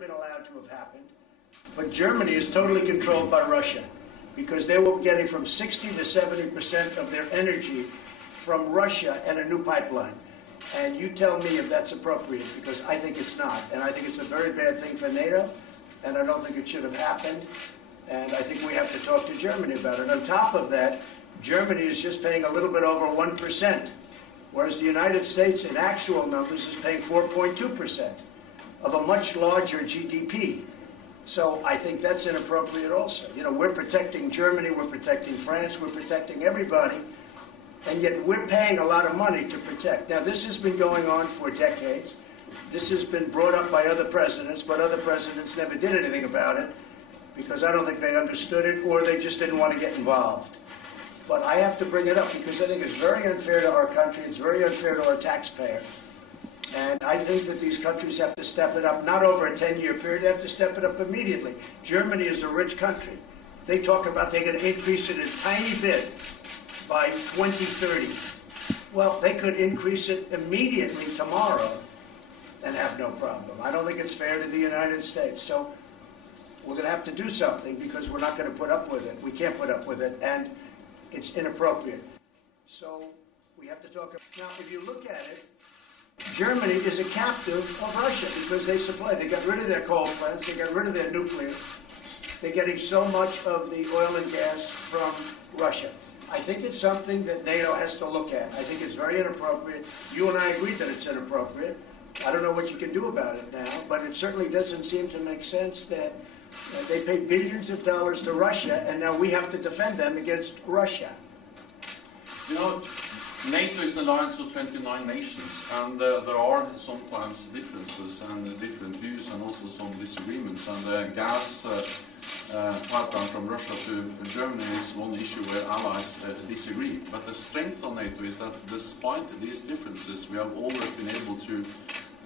been allowed to have happened. But Germany is totally controlled by Russia because they were getting from 60 to 70% of their energy from Russia and a new pipeline. And you tell me if that's appropriate, because I think it's not. And I think it's a very bad thing for NATO, and I don't think it should have happened. And I think we have to talk to Germany about it. On top of that, Germany is just paying a little bit over 1%, whereas the United States, in actual numbers, is paying 4.2% of a much larger GDP. So I think that's inappropriate also. You know, we're protecting Germany, we're protecting France, we're protecting everybody, and yet we're paying a lot of money to protect. Now, this has been going on for decades. This has been brought up by other presidents, but other presidents never did anything about it because I don't think they understood it or they just didn't want to get involved. But I have to bring it up because I think it's very unfair to our country, it's very unfair to our taxpayer. And I think that these countries have to step it up, not over a 10-year period, they have to step it up immediately. Germany is a rich country. They talk about they're going to increase it a tiny bit by 2030. Well, they could increase it immediately tomorrow and have no problem. I don't think it's fair to the United States. So we're going to have to do something because we're not going to put up with it. We can't put up with it, and it's inappropriate. So we have to talk. Now, if you look at it, Germany is a captive of Russia because they supply. They got rid of their coal plants. They got rid of their nuclear. They're getting so much of the oil and gas from Russia. I think it's something that NATO has to look at. I think it's very inappropriate. You and I agree that it's inappropriate. I don't know what you can do about it now, but it certainly doesn't seem to make sense that they pay billions of dollars to Russia, and now we have to defend them against Russia. You know, NATO is an alliance of 29 nations, and there are sometimes differences and different views and also some disagreements. And the gas pipeline from Russia to Germany is one issue where allies disagree. But the strength of NATO is that despite these differences, we have always been able to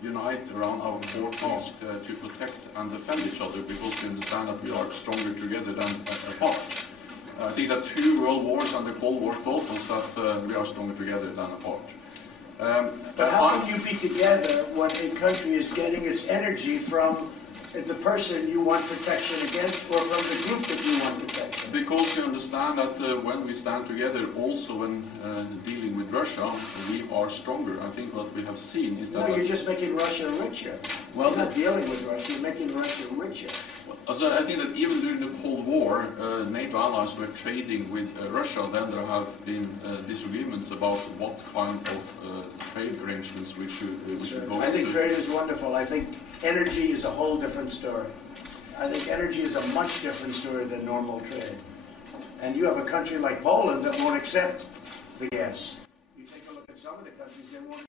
unite around our core task to protect and defend each other because we understand that we are stronger together than apart. I think that 2 world wars and the Cold War taught us that we are stronger together than apart. But how can you be together when a country is getting its energy from the person you want protection against or from the group that you want protection? Because you understand that when we stand together, also when dealing with Russia, we are stronger. I think what we have seen is that... No, you're just making Russia richer. Well, you're not dealing with Russia, you're making Russia richer. So I think that even during the Cold War, NATO allies were trading with Russia. Then there have been disagreements about what kind of trade arrangements we should go I think trade is wonderful. I think energy is a whole different story. I think energy is a much different story than normal trade. And you have a country like Poland that won't accept the gas. You take a look at some of the countries, they won't